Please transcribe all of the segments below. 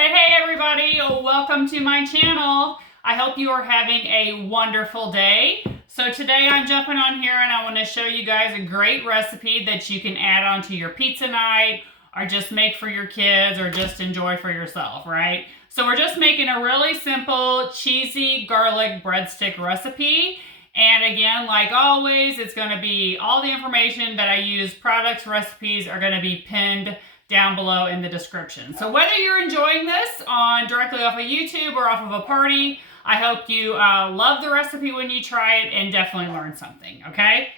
Hey everybody, welcome to my channel. I hope you are having a wonderful day. So today I'm jumping on here and I want to show you guys a great recipe that you can add on to your pizza night or just make for your kids or just enjoy for yourself, right? So we're just making a really simple cheesy garlic breadstick recipe. And again, like always, it's going to be all the information that I use, products, recipes are going to be pinned down below in the description. So whether you're enjoying this directly off of YouTube or off of a party, I hope you love the recipe when you try it and definitely learn something, okay?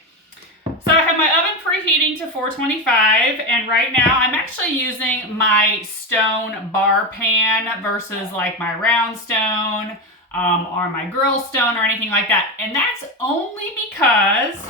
So I have my oven preheating to 425, and right now I'm actually using my stone bar pan versus like my round stone or my grill stone or anything like that. And that's only because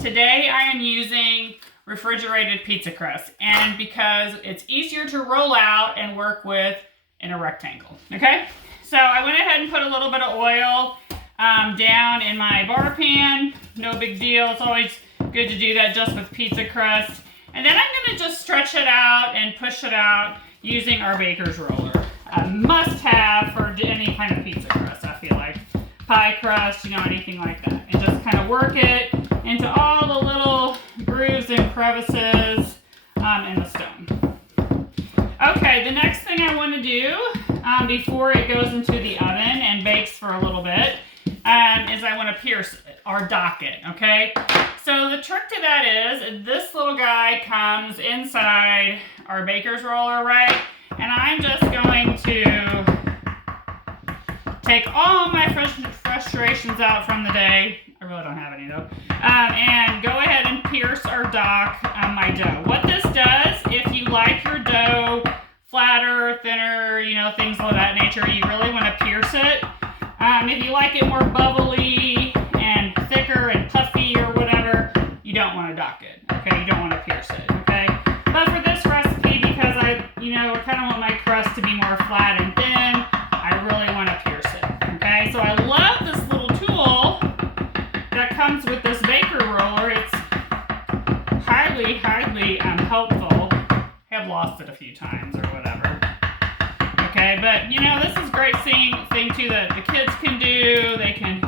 today I am using refrigerated pizza crust, and because it's easier to roll out and work with in a rectangle, okay? So I went ahead and put a little bit of oil down in my bar pan. No big deal. It's always good to do that just with pizza crust. And then I'm gonna just stretch it out and push it out using our baker's roller. A must have for any kind of pizza crust, I feel like. Pie crust, you know, anything like that. And just kind of work it into all the little grooves and crevices in the stone. Okay, the next thing I want to do before it goes into the oven and bakes for a little bit is I want to pierce it or dock it, okay? So the trick to that is this little guy comes inside our baker's roller, right? And I'm just going to take all my frustrations out from the day. I really don't have any though. And go ahead and pierce or dock my dough. What this does, if you like your dough flatter, thinner, you know, things of that nature, you really want to pierce it. If you like it more bubbly and thicker and puffy or whatever, you don't want to dock it, okay? You don't want to pierce it, okay? But for this recipe, because I kind of want my crust to be more flat and thin, I really want to pierce it, okay? So I love this little tool that comes with this baker roller. It's highly helpful. I have lost it a few times or whatever. Okay, but you know, this is a great thing too that the kids can do. They can,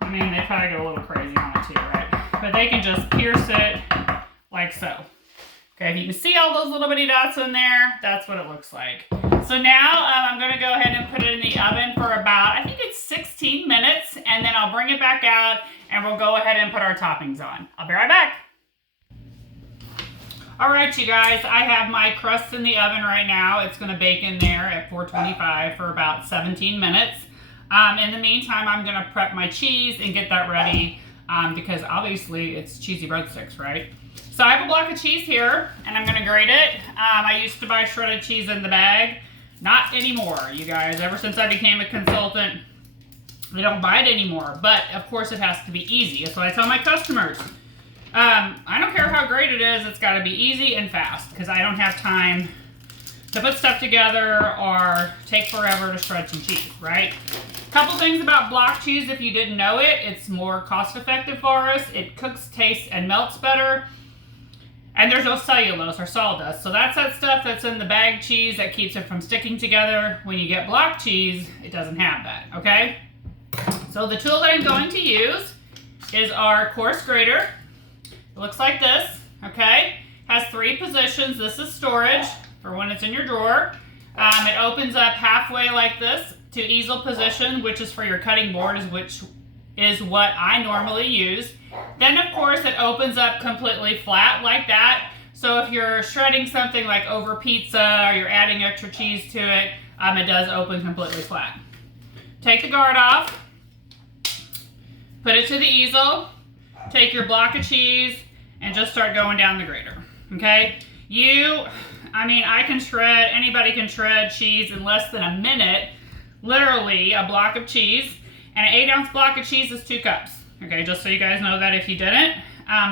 I mean, they probably go a little crazy on it too, right? But they can just pierce it like so. Okay, if you can see all those little bitty dots in there, that's what it looks like. So now I'm going to go ahead and put it in the oven for about, I think it's 16 minutes, and then I'll bring it back out and we'll go ahead and put our toppings on. I'll be right back. All right, you guys, I have my crust in the oven right now. It's going to bake in there at 425 for about 17 minutes. In the meantime, I'm going to prep my cheese and get that ready because obviously it's cheesy breadsticks, right? So I have a block of cheese here, and I'm going to grate it. I used to buy shredded cheese in the bag. Not anymore, you guys. Ever since I became a consultant, we don't buy it anymore. But, of course, it has to be easy. That's what I tell my customers. I don't care how great it is. It's got to be easy and fast because I don't have time to put stuff together or take forever to shred some cheese, right? Couple things about block cheese if you didn't know it. It's more cost-effective for us. It cooks, tastes, and melts better. And there's no cellulose or sawdust. So that's that stuff that's in the bag cheese that keeps it from sticking together. When you get block cheese, it doesn't have that, okay? So the tool that I'm going to use is our coarse grater. It looks like this, okay? Has 3 positions. This is storage for when it's in your drawer. It opens up halfway like this to easel position, which is for your cutting board, which is what I normally use. Then, of course, it opens up completely flat like that. So if you're shredding something like over pizza or you're adding extra cheese to it, it does open completely flat. Take the guard off, put it to the easel, take your block of cheese, and just start going down the grater, okay? Anybody can shred cheese in less than a minute, literally a block of cheese. And an 8-ounce block of cheese is 2 cups. Okay, just so you guys know that if you didn't.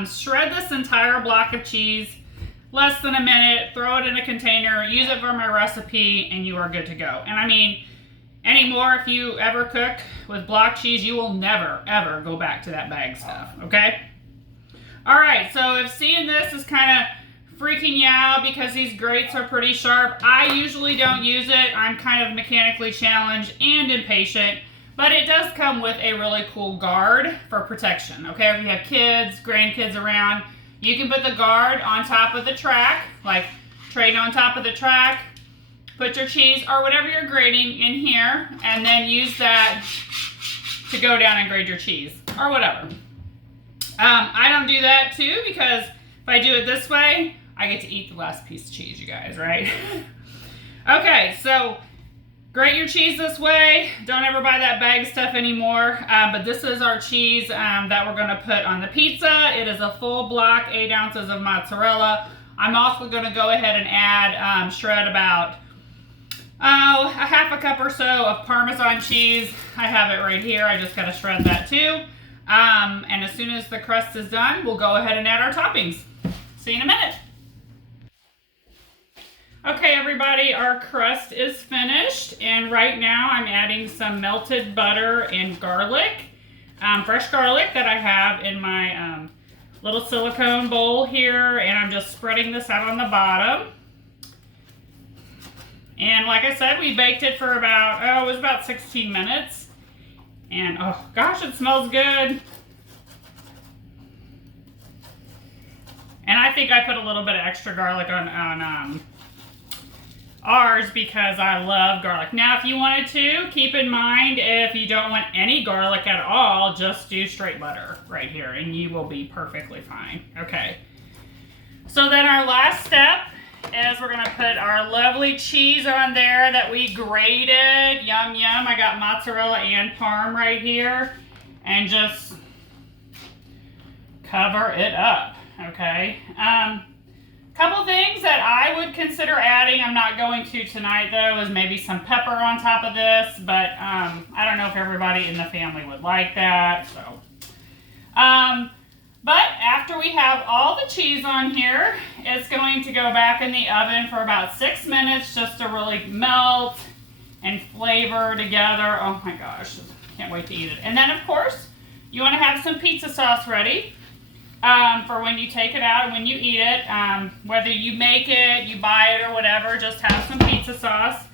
Shred this entire block of cheese, less than a minute, throw it in a container, use it for my recipe, and you are good to go. And I mean, anymore, if you ever cook with block cheese, you will never, ever go back to that bag stuff, okay? All right, so if seeing this is kind of freaking you out because these grates are pretty sharp. I usually don't use it. I'm kind of mechanically challenged and impatient, but it does come with a really cool guard for protection, okay? If you have kids, grandkids around, you can put the guard on top of the track, like tray on top of the track, put your cheese or whatever you're grating in here, and then use that to go down and grate your cheese or whatever. I don't do that too because if I do it this way, I get to eat the last piece of cheese, you guys, right? Okay, so grate your cheese this way. Don't ever buy that bag stuff anymore. But this is our cheese that we're gonna put on the pizza. It is a full block, 8 ounces of mozzarella. I'm also gonna go ahead and add, shred about, a half a cup or so of Parmesan cheese. I have it right here. I just gotta shred that too. And as soon as the crust is done, we'll go ahead and add our toppings. See you in a minute. Okay, everybody, our crust is finished, and right now I'm adding some melted butter and garlic, fresh garlic that I have in my little silicone bowl here, and I'm just spreading this out on the bottom. And like I said, we baked it for about, it was about 16 minutes. And oh gosh, it smells good. And I think I put a little bit of extra garlic on ours because I love garlic. Now, if you wanted to, keep in mind if you don't want any garlic at all, just do straight butter right here and you will be perfectly fine. Okay. So then our last step is we're gonna put our lovely cheese on there that we grated. Yum, yum. I got mozzarella and parm right here. And just cover it up, okay? Couple things that I would consider adding, I'm not going to tonight though, is maybe some pepper on top of this, but I don't know if everybody in the family would like that, so. But after we have all the cheese on here, it's going to go back in the oven for about 6 minutes just to really melt and flavor together. Oh my gosh, can't wait to eat it. And then of course, you want to have some pizza sauce ready for when you take it out and when you eat it. Whether you make it, you buy it or whatever, just have some pizza sauce.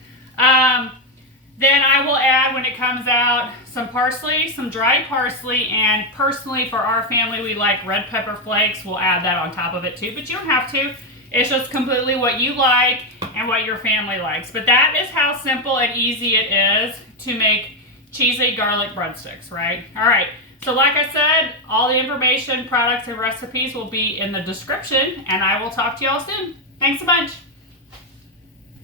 Then I will add, when it comes out, some parsley, some dried parsley, and personally for our family, we like red pepper flakes. We'll add that on top of it too, but you don't have to. It's just completely what you like and what your family likes. But that is how simple and easy it is to make cheesy garlic breadsticks, right? All right, so like I said, all the information, products, and recipes will be in the description, and I will talk to y'all soon. Thanks a bunch.